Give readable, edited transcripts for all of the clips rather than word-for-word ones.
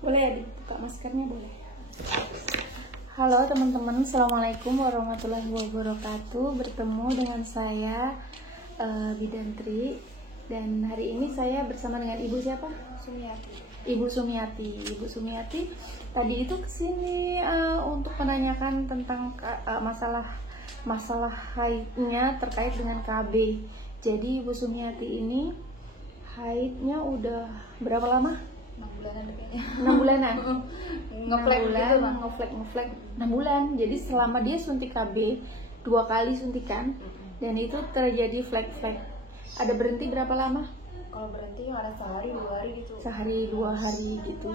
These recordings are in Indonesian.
Boleh ya dibuka maskernya, boleh. Halo teman-teman, assalamualaikum warahmatullahi wabarakatuh. Bertemu dengan saya Bidantri, dan hari ini saya bersama dengan Ibu siapa? Sumiati. Ibu Sumiati. Ibu Sumiati tadi itu kesini untuk menanyakan tentang masalah haidnya terkait dengan KB. Jadi Ibu Sumiati ini haidnya udah berapa lama? 6 bulanan kayaknya. 6 bulanan. 6 6 bulan. Jadi selama dia suntik KB 2 kali suntikan dan itu terjadi flek-flek. Ada berhenti berapa lama? Kalau berhenti ada sehari 2 hari gitu. Sehari 2 hari gitu.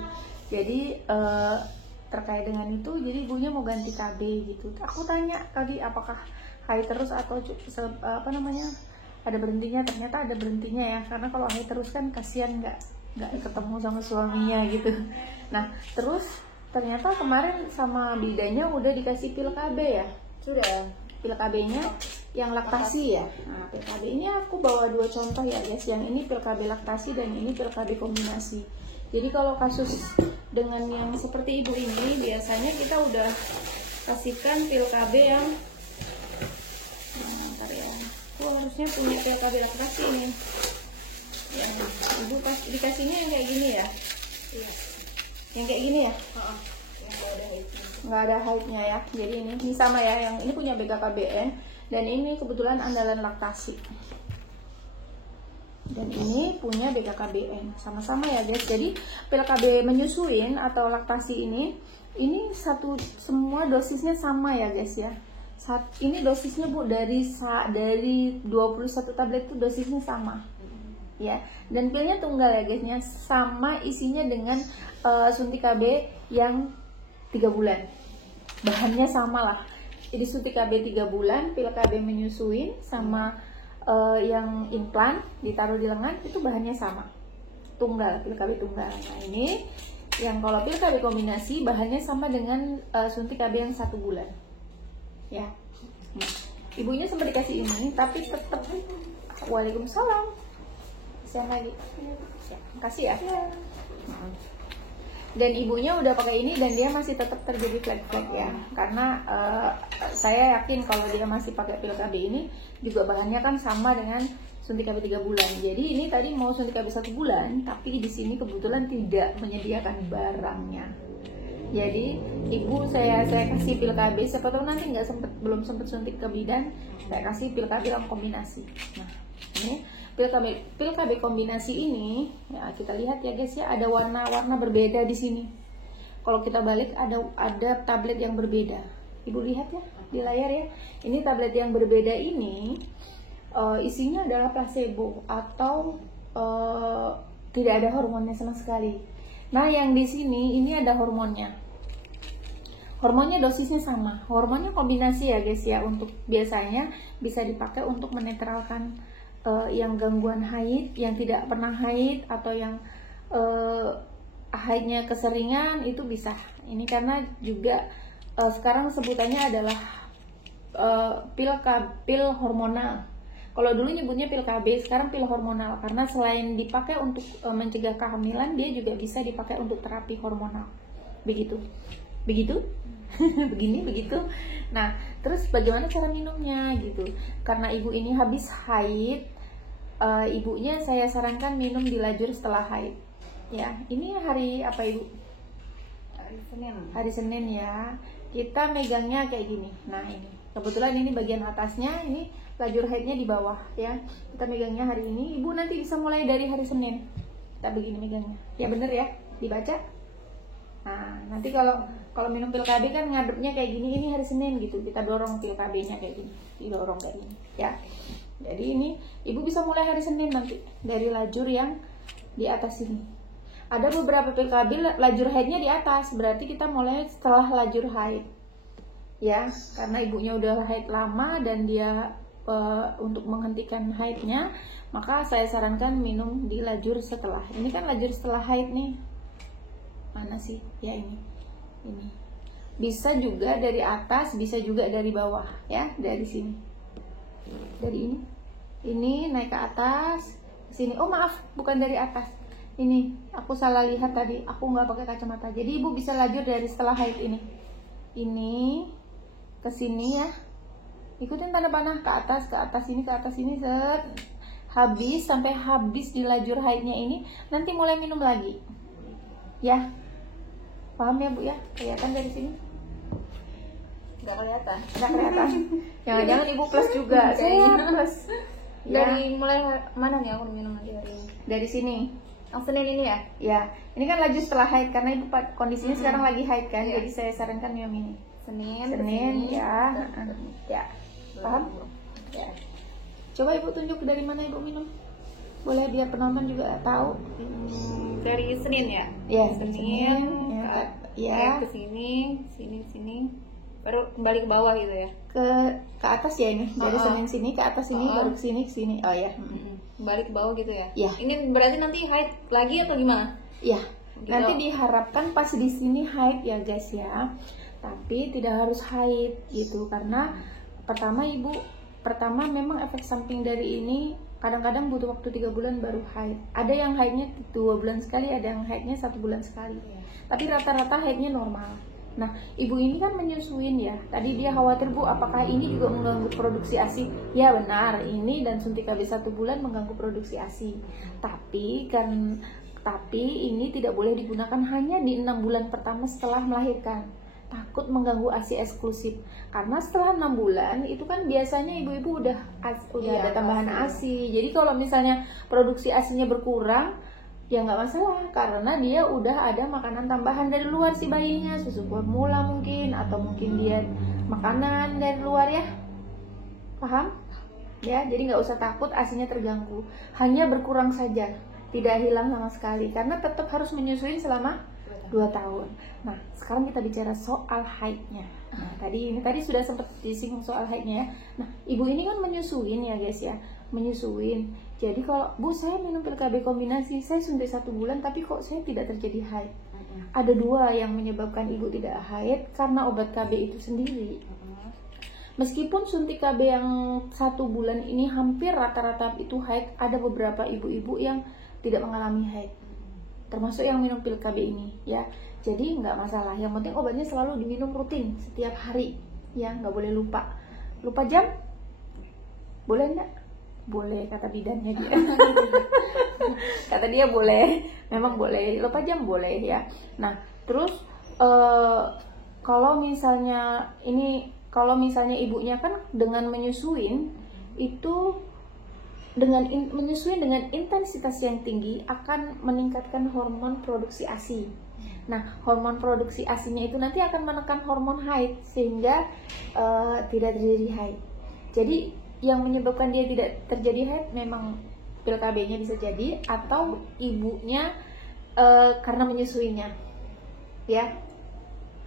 Jadi terkait dengan itu, jadi ibunya mau ganti KB gitu. Aku tanya tadi apakah haid terus atau ada berhentinya. Ternyata ada berhentinya ya, karena kalau haid terus kan kasihan nggak ketemu sama suaminya gitu. Nah terus ternyata kemarin sama bidanya udah dikasih pil KB ya. Sudah. Pil KB-nya yang laktasi ya. Nah, pil KB ini aku bawa 2 contoh ya guys. Yang ini pil KB laktasi dan ini pil KB kombinasi. Jadi kalau kasus dengan yang seperti ibu ini, biasanya kita udah kasihkan pil KB yang ntar ya. Aku harusnya punya pil KB laktasi ini. Ya, ibu dikasihnya yang kayak gini ya. Iya. Yang kayak gini ya. Yang nggak ada haidnya. Nggak ada haidnya ya. Jadi ini sama ya, yang ini punya BKKBN dan ini kebetulan andalan laktasi. Dan ini punya BKKBN. Sama-sama ya guys. Jadi pil KB menyusuin atau laktasi ini semua dosisnya sama ya guys ya. Ini dosisnya Bu dari 21 tablet itu dosisnya sama. Ya, dan pilnya tunggal ya guysnya, sama isinya dengan suntik KB yang 3 bulan. Bahannya sama lah. Jadi suntik KB 3 bulan, pil KB menyusuin sama yang implan ditaruh di lengan itu bahannya sama. Tunggal, pil KB tunggal. Nah, ini yang kalau pil KB kombinasi bahannya sama dengan suntik KB yang 1 bulan. Ya. Nah, ibunya sempat dikasih ini tapi tetap Waalaikumsalam. Lagi. Ya, makasih ya. Dan ibunya udah pakai ini dan dia masih tetap terjadi flek-flek ya. Karena saya yakin kalau dia masih pakai pil KB ini juga bahannya kan sama dengan suntik KB 3 bulan. Jadi ini tadi mau suntik KB 1 bulan, tapi di sini kebetulan tidak menyediakan barangnya. Jadi ibu saya kasih pil KB, siapa tahu nanti belum sempet suntik ke bidan, saya kasih pil KB yang kombinasi. Nah, ini pil KB kombinasi ini ya, kita lihat ya guys ya, ada warna-warna berbeda di sini. Kalau kita balik ada tablet yang berbeda. Ibu lihat ya di layar ya. Ini tablet yang berbeda ini isinya adalah placebo atau tidak ada hormonnya sama sekali. Nah, yang di sini ini ada hormonnya. Hormonnya dosisnya sama. Hormonnya kombinasi ya guys ya, untuk biasanya bisa dipakai untuk menetralkan yang gangguan haid, yang tidak pernah haid atau yang haidnya keseringan itu bisa. Ini karena juga sekarang sebutannya adalah pil hormonal. Kalau dulu nyebutnya pil KB, sekarang pil hormonal karena selain dipakai untuk mencegah kehamilan, dia juga bisa dipakai untuk terapi hormonal. Begitu. Begini begitu. Nah, terus bagaimana cara minumnya gitu? Karena ibu ini habis haid, ibunya saya sarankan minum di lajur setelah haid. Ya, ini hari apa ibu? Hari Senin. Hari Senin ya. Kita megangnya kayak gini. Nah ini, kebetulan ini bagian atasnya, ini lajur haidnya di bawah ya. Kita megangnya hari ini. Ibu nanti bisa mulai dari hari Senin. Kita begini megangnya. Ya bener ya, dibaca. Nah, nanti kalau minum pil KB kan ngadepnya kayak gini, ini hari Senin gitu. Kita dorong pil KB-nya kayak gini, didorong kayak gini, ya. Jadi ini ibu bisa mulai hari Senin nanti dari lajur yang di atas ini. Ada beberapa pil KB lajur haidnya di atas, berarti kita mulai setelah lajur haid. Ya, karena ibunya udah haid lama dan dia untuk menghentikan haidnya, maka saya sarankan minum di lajur setelah. Ini kan lajur setelah haid nih. Mana sih? Ya ini. Ini. Bisa juga dari atas, bisa juga dari bawah ya, dari sini. Dari ini naik ke atas, sini. Oh maaf, bukan dari atas, Ini aku salah lihat tadi, aku nggak pakai kacamata. Jadi ibu bisa lajur dari setelah haid ini ke sini ya. Ikutin tanda panah ke atas ini set. Habis sampai habis di lajur haidnya ini, nanti mulai minum lagi. Ya. Paham ya Bu ya? Kelihatan dari sini? Nggak kelihatan. Nggak kelihatan. Jangan-jangan ibu plus juga. Saya plus. Ya. Dari mulai mana nih aku minum lagi hari ini? Dari sini. Yang Senin ini ya? Ya, ini kan laju setelah haid karena ibu kondisinya sekarang lagi haid kan, Iya. jadi saya sarankan minum ini. Senin Ya, ya, paham? Ya. Coba ibu tunjuk dari mana ibu minum, boleh biar penonton juga tahu. Dari Senin ya? Ya, Senin, ya, ke sini, sini, baru kembali ke bawah gitu ya? ke atas ya ini, dari Senin sini ke atas sini, baru ke sini. Oh ya, Kembali ke bawah gitu ya? Iya. Ini berarti nanti haid lagi atau gimana? ya. Gitu. Nanti diharapkan pas di sini haid ya guys ya, tapi tidak harus haid gitu karena pertama memang efek samping dari ini kadang-kadang butuh waktu 3 bulan baru haid. Ada yang haidnya 2 bulan sekali, ada yang haidnya 1 bulan sekali. Tapi rata-rata haidnya normal. Nah, ibu ini kan menyusuin ya. Tadi dia khawatir Bu, apakah ini juga mengganggu produksi ASI? Ya benar, ini dan suntik KB 1 bulan mengganggu produksi ASI. Tapi ini tidak boleh digunakan hanya di 6 bulan pertama setelah melahirkan. Takut mengganggu ASI eksklusif. Karena setelah 6 bulan itu kan biasanya ibu-ibu udah ada tambahan ASI. Jadi kalau misalnya produksi ASInya berkurang, ya nggak masalah karena dia udah ada makanan tambahan dari luar si bayinya, susu formula mungkin, atau mungkin dia makanan dari luar ya. Paham? Ya, jadi nggak usah takut ASInya terganggu. Hanya berkurang saja, tidak hilang sama sekali karena tetap harus menyusui selama 2 tahun. Nah, sekarang kita bicara soal haidnya. Nah, tadi sudah sempat disinggung soal haidnya ya. Nah, ibu ini kan menyusuin ya guys ya, menyusuin. Jadi kalau Bu saya minum pil KB kombinasi, saya suntik 1 bulan tapi kok saya tidak terjadi haid. Ada 2 yang menyebabkan ibu tidak haid karena obat KB itu sendiri. Meskipun suntik KB yang 1 bulan ini hampir rata-rata itu haid, ada beberapa ibu-ibu yang tidak mengalami haid. Termasuk yang minum pil KB ini ya. Jadi nggak masalah, yang penting obatnya selalu diminum rutin setiap hari ya, nggak boleh lupa. Lupa jam? Boleh nggak? Boleh, kata bidannya dia. Kata dia boleh, memang boleh. Lupa jam boleh ya. Nah, terus kalau misalnya ibunya kan dengan menyusuin itu menyusui dengan intensitas yang tinggi akan meningkatkan hormon produksi ASI. Nah, hormon produksi ASInya itu nanti akan menekan hormon haid sehingga tidak terjadi haid. Jadi yang menyebabkan dia tidak terjadi haid memang pil KB-nya bisa jadi, atau ibunya karena menyusuinya. Ya.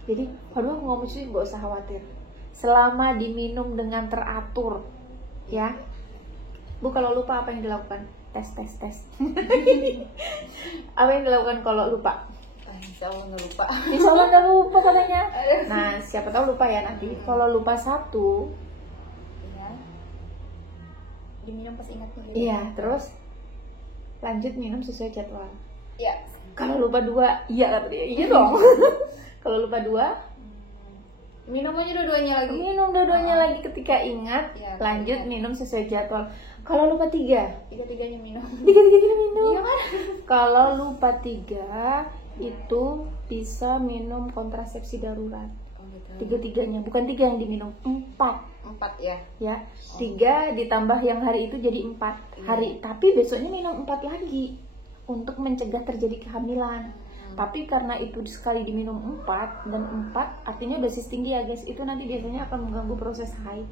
Jadi, aduh mau menyusui nggak usah khawatir. Selama diminum dengan teratur, ya. Bu, kalau lupa apa yang dilakukan? Tes. Apa yang dilakukan kalau lupa? Insya Allah nggak lupa. Insya Allah nggak lupa katanya. Nah, siapa tahu lupa ya nanti. Kalau lupa 1, Ya. Diminum pas ingatnya gitu. iya, terus lanjut minum sesuai jadwal. Iya. Kalau lupa 2, iya kata dia. Iya dong. Kalau lupa 2, Minum aja dua-duanya lagi. minum dua-duanya lagi ketika ingat, Iya, lanjut iya. minum sesuai jadwal. Kalau lupa 3, Tiga-tiganya minum. tiga-tiganya minum. Iya kan? Kalau lupa 3 itu bisa minum kontrasepsi darurat. Oh, gitu. Tiga-tiganya, bukan 3 yang diminum, 4 4 ya. ya. 3 ditambah yang hari itu jadi 4 hari, tapi besoknya minum 4 lagi untuk mencegah terjadi kehamilan. Tapi karena itu sekali diminum 4 dan 4 artinya dosis tinggi ya guys, itu nanti biasanya akan mengganggu proses haid,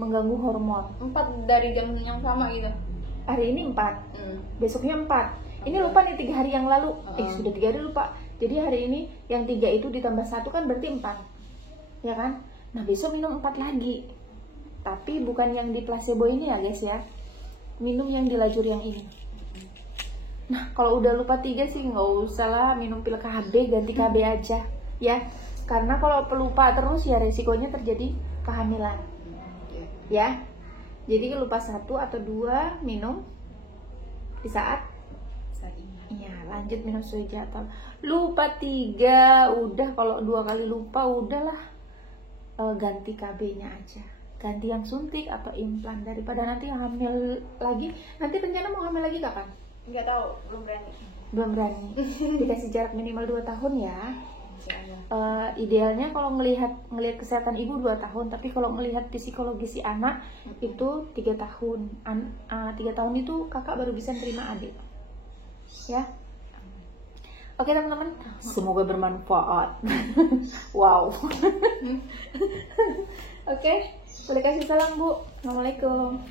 mengganggu hormon. 4 dari jam yang sama gitu. Hari ini 4, besoknya 4. Ini lupa nih 3 hari yang lalu. Sudah 3 hari lupa. Jadi hari ini yang 3 itu ditambah 1 kan berarti 4. Ya kan? Nah, besok minum 4 lagi. Tapi bukan yang di placebo ini ya guys ya. Minum yang di lajur yang ini. Nah, kalau udah lupa 3 sih nggak usah lah minum pil KB, ganti KB aja ya. Karena kalau pelupa terus ya resikonya terjadi kehamilan. Ya. Jadi lupa 1 atau 2 minum di saat Saat ini. lanjut minum sesuai jadwal. Lupa 3, udah kalau 2 kali lupa udahlah, ganti KB-nya aja, ganti yang suntik atau implan daripada nanti hamil lagi. Nanti rencana mau hamil lagi kapan? Nggak tahu, belum berani. Dikasih jarak minimal 2 tahun ya. Idealnya kalau ngelihat kesehatan ibu 2 tahun, tapi kalau ngelihat psikologis si anak itu 3 tahun. 3 tahun itu kakak baru bisa terima adik ya. Oke teman-teman, semoga bermanfaat. Wow. Oke, boleh kasih salam Bu. Assalamualaikum.